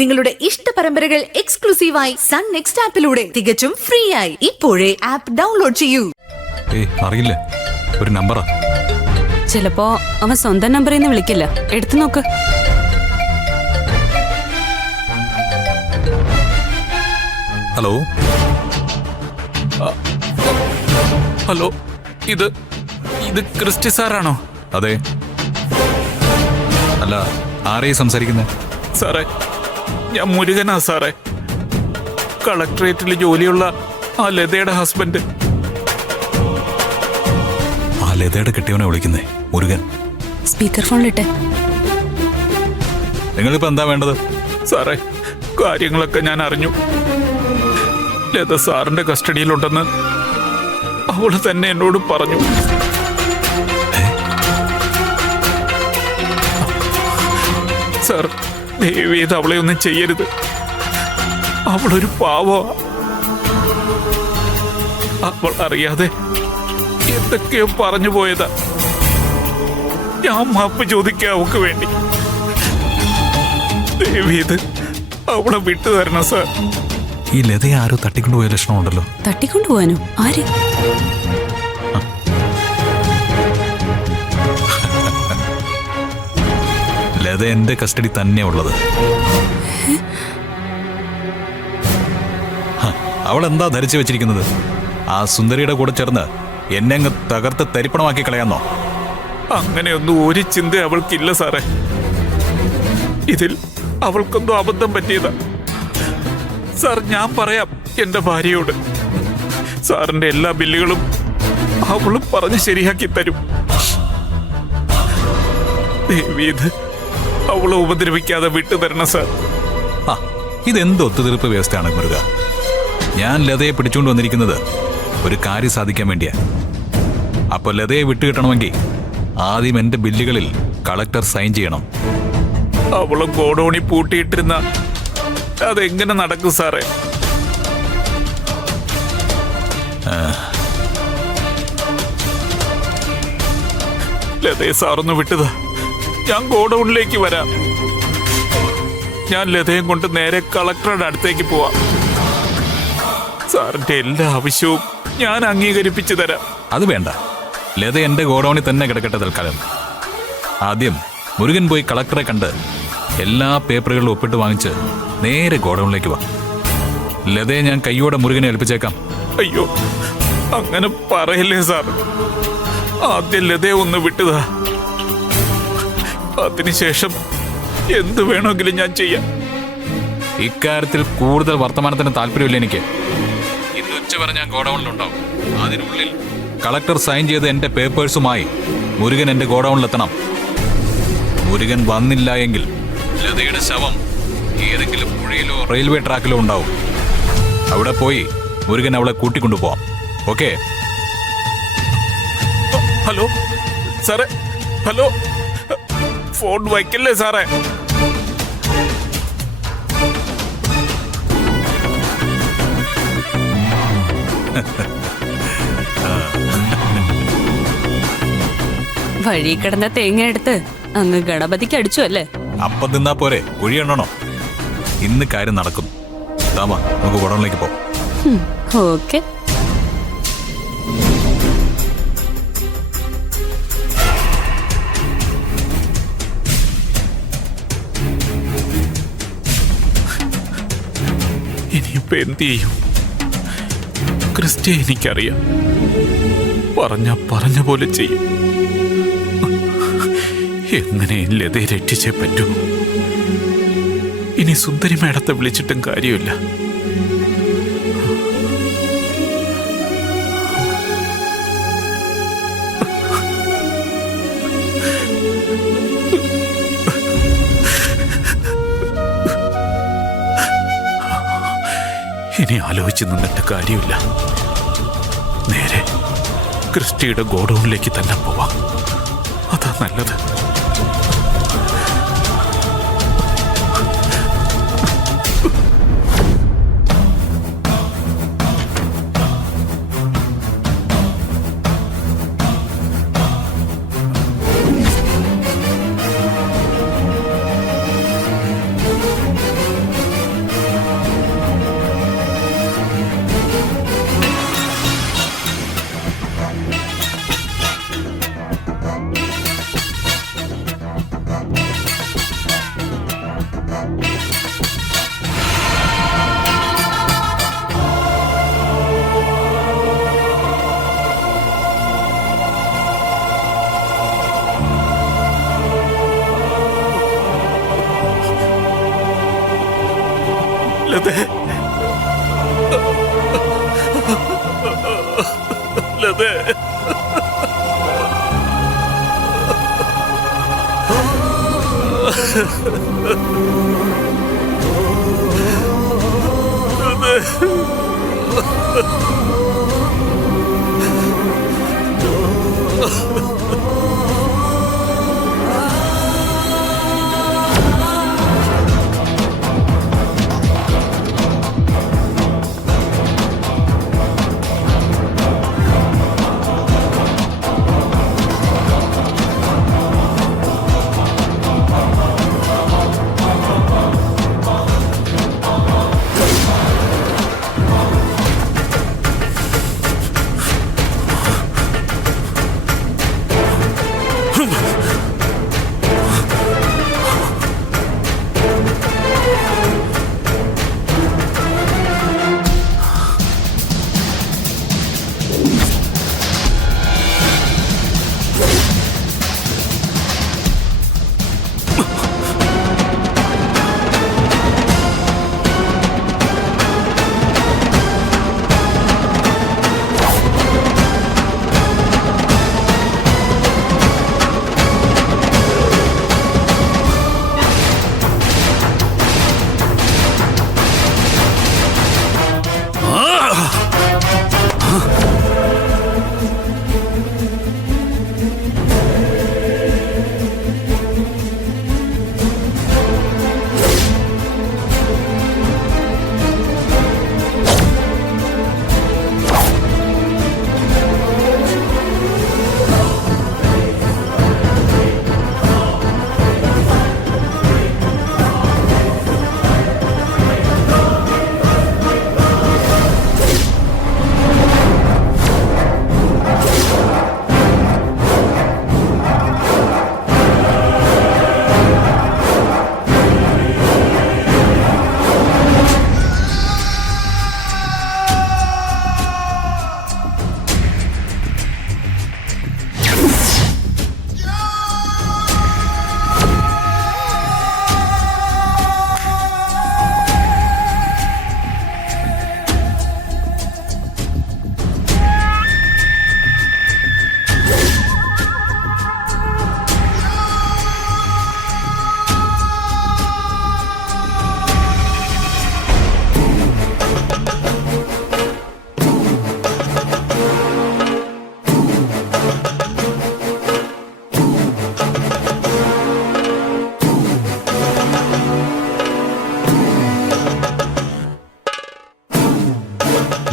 നിങ്ങളുടെ ഇഷ്ട പരമ്പരകൾ എക്സ്ക്ലൂസീവായി സൺ നെക്സ്റ്റ് ആപ്പിലൂടെ തികച്ചും ഫ്രീ ആയി ഇപ്പോഴേ ആപ്പ് ഡൗൺലോഡ് ചെയ്യൂ. അറിയില്ല, ഒരു നമ്പറാ. ചിലപ്പോ അവൻ സ്വന്തം നമ്പറിൽ നിന്ന് വിളിക്കില്ല. എടുത്തു നോക്ക്. ഹലോ ഹലോ, ഇത് ക്രിസ്റ്റി സാറാണോ? അതെ. അല്ല, ആരെയും സംസാരിക്കുന്നത്? സാറേ, ഞാൻ മുരുകനാ സാറേ. കളക്ടറേറ്റിൽ ജോലിയുള്ള ആ ലതയുടെ ഹസ്ബൻഡ്. ആ ലതയുടെ കെട്ടിയവനെ വിളിക്കുന്നേ മുരുകൻ. സ്പീക്കർ ഫോണിലിട്ടെ. നിങ്ങളിപ്പോ എന്താ വേണ്ടത്? സാറേ, കാര്യങ്ങളൊക്കെ ഞാൻ അറിഞ്ഞു. ലത സാറിന്റെ കസ്റ്റഡിയിലുണ്ടെന്ന് അവള് തന്നെ എന്നോട് പറഞ്ഞു. സാർ, ദയവേത് അവളെ ഒന്നും ചെയ്യരുത്. അവളൊരു പാവമാ. അവൾ അറിയാതെ എന്തൊക്കെയോ പറഞ്ഞു പോയതാ. ഞാൻ മാപ്പ് ചോദിക്കാം അവൾക്ക് വേണ്ടി. ദയവേത് അവളെ വിട്ടു തരണം സാർ. ഈ ലതയെ ആരോ തട്ടിക്കൊണ്ടുപോയ ലക്ഷണമുണ്ടല്ലോ. തട്ടിക്കൊണ്ടുപോവാനോ? ആര്? ലത എന്റെ കസ്റ്റഡി തന്നെ ഉള്ളത്. അവൾ എന്താ ധരിച്ചു വെച്ചിരിക്കുന്നത്? ആ സുന്ദരിയുടെ കൂടെ ചേർന്ന് എന്നെ അങ്ങ് തകർത്ത് തരിപ്പണമാക്കി കളയാന്നോ? അങ്ങനെയൊന്നും ഒരു ചിന്ത അവൾക്കില്ല സാറേ. ഇതിൽ അവൾക്കൊന്നും അബദ്ധം പറ്റിയതാ സാർ. ഞാൻ പറയാം എന്റെ ഭാര്യയോട്. സാറിന്റെ എല്ലാ ബില്ലുകളും അവളും പറഞ്ഞ് ശരിയാക്കി തരും. ദേവീത് അവളെ ഉപദ്രവിക്കാതെ വിട്ടുതരണം സാർ. ഇതെന്ത് ഒത്തുതീർപ്പ് വ്യവസ്ഥയാണ് മുരുക? ഞാൻ ലതയെ പിടിച്ചുകൊണ്ട് വന്നിരിക്കുന്നത് ഒരു കാര്യം സാധിക്കാൻ വേണ്ടിയാ. അപ്പൊ ലതയെ വിട്ടുകിട്ടണമെങ്കിൽ ആദ്യം എന്റെ ബില്ലുകളിൽ കളക്ടർ സൈൻ ചെയ്യണം. അവളെ ഗോഡൌണിൽ പൂട്ടിയിട്ടിരുന്ന അതെങ്ങനെ നടക്കും സാറേ? ലതയെ സാറൊന്ന് വിട്ടതാ. ഞാൻ ഗോഡൌണിലേക്ക് വരാം. ഞാൻ ലതയും കൊണ്ട് നേരെ കളക്ടറുടെ അടുത്തേക്ക് പോവാം. സാറിന്റെ എല്ലാ ആവശ്യവും ഞാൻ അംഗീകരിപ്പിച്ചു തരാം. അത് വേണ്ട, ലത എന്റെ ഗോഡൌണിൽ തന്നെ കിടക്കട്ടെ തൽക്കാലം. ആദ്യം മുരുകൻ പോയി കളക്ടറെ കണ്ട് എല്ലാ പേപ്പറുകളിലും ഒപ്പിട്ട് വാങ്ങിച്ച് നേരെ ഗോഡൌണിലേക്ക് വാ. ലതയെ ഞാൻ കയ്യോടെ മുരുകനെ ഏൽപ്പിച്ചേക്കാം. അയ്യോ, അങ്ങനെ പറയല്ലേ സാർ. ആദ്യം ലതയെ ഒന്ന് വിട്ടുതാ. അതിനുശേഷം എന്ത് വേണമെങ്കിലും ഞാൻ ചെയ്യാം. ഇക്കാര്യത്തിൽ കൂടുതൽ വർത്തമാനത്തിന് താല്പര്യമില്ല എനിക്ക്. ഇന്ന് ഉച്ചവരെ ഞാൻ ഗോഡൌണിലുണ്ടാവും. അതിനുള്ളിൽ കളക്ടർ സൈൻ ചെയ്ത് എന്റെ പേപ്പേഴ്സുമായി മുരുകൻ എന്റെ ഗോഡൌണിലെത്തണം. മുരുകൻ വന്നില്ല എങ്കിൽ ലതയുടെ ശവം ഏതെങ്കിലും പുഴയിലോ റെയിൽവേ ട്രാക്കിലോ ഉണ്ടാവും. അവിടെ പോയി മുരുകൻ അവളെ കൂട്ടിക്കൊണ്ടുപോവാം. ഓക്കെ? ഹലോ സാറേ, ഹലോ. ഫോൺ വയ്ക്കല്ലേ സാറേ. വഴി കിടന്ന തേങ്ങ എടുത്ത് അങ്ങ് ഗണപതിക്ക് അടിച്ചു അല്ലേ? അപ്പം തിന്നാ പോരെ, കുഴിയെണ്ണണോ? ഇന്ന് കാര്യം നടക്കും. താമ, നമുക്ക് ഗോഡൌണിലേക്ക് പോ. ഓക്കെ. ഇനിയിപ്പോ എന്ത് ചെയ്യും? ക്രിസ്റ്റി എനിക്കറിയാം. പറഞ്ഞ പോലെ ചെയ്യും. എങ്ങനെയും ലതയെ രക്ഷിച്ചേ പറ്റൂ. ഇനി സുന്ദരി മേഡത്തെ വിളിച്ചിട്ടും കാര്യമില്ല. ഇനി ആലോചിച്ച് നിന്നിട്ട് കാര്യമില്ല. നേരെ ക്രിസ്റ്റിയുടെ ഗോഡൌണിലേക്ക് തന്നെ പോവാം. അതാ നല്ലത്. ലതേ, ലതേ,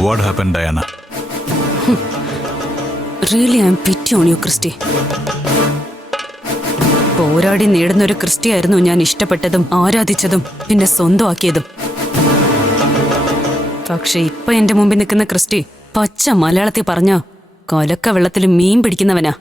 What happened, Diana? Really, I'm pity on you, Christy. പോരാടി നേടുന്നൊരു ക്രിസ്റ്റിയായിരുന്നു ഞാൻ ഇഷ്ടപ്പെട്ടതും ആരാധിച്ചതും പിന്നെ സ്വന്തമാക്കിയതും. പക്ഷെ ഇപ്പൊ എന്റെ മുമ്പിൽ നിൽക്കുന്ന ക്രിസ്റ്റി പച്ച മലയാളത്തിൽ പറഞ്ഞ കലക്ക വെള്ളത്തിൽ മീൻ പിടിക്കുന്നവനാ.